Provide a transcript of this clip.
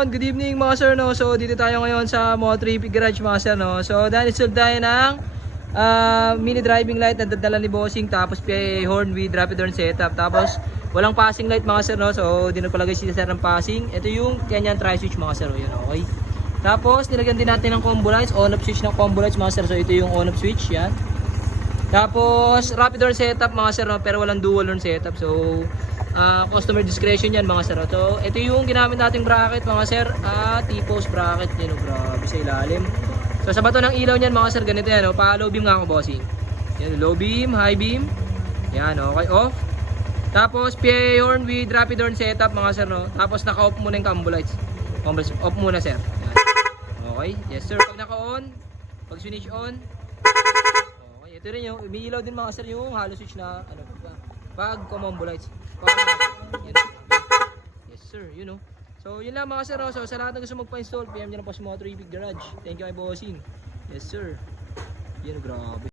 yun, good evening mga sir, no. So dito tayo ngayon sa Motripi Garage mga sir, no. So dahil install tayo ng mini driving light na dadala ni Bossing, tapos PA horn with rapid horn setup, tapos walang passing light mga sir, no. So di nagpalagay si sir ng passing. Ito yung kanyang tri-switch mga sir, yun, okay. Tapos nilagyan din natin ng combo lights, on-off switch ng combo lights mga sir. So ito yung on-off switch, yan. Tapos rapid horn setup mga sir, no, pero walang dual horn setup. So customer discretion yan mga sir. So ito yung ginamit nating bracket mga sir, T-post bracket, yun, grabe sa ilalim. So sa bato ng ilaw niyan mga sir, ganito yan, pa low beam nga ako, Bossing. Yan, low beam, high beam. Yan, okay, off. Tapos PA horn with rapid horn setup mga sir, no. Tapos naka-off muna yung combo lights. Off muna sir. Yan. Okay, yes sir. Pag naka-on, pag switch on, okay, ito rin yung umiilaw din mga sir, yung hollow switch na ano pag combo lights. Yan. Yes sir, you know. So yun lang mga sir. So sa lahat na gusto magpa-install, PM nyo na po sa Motripi Garage. Thank you kay Bossing. Yes sir. Yan, grabe.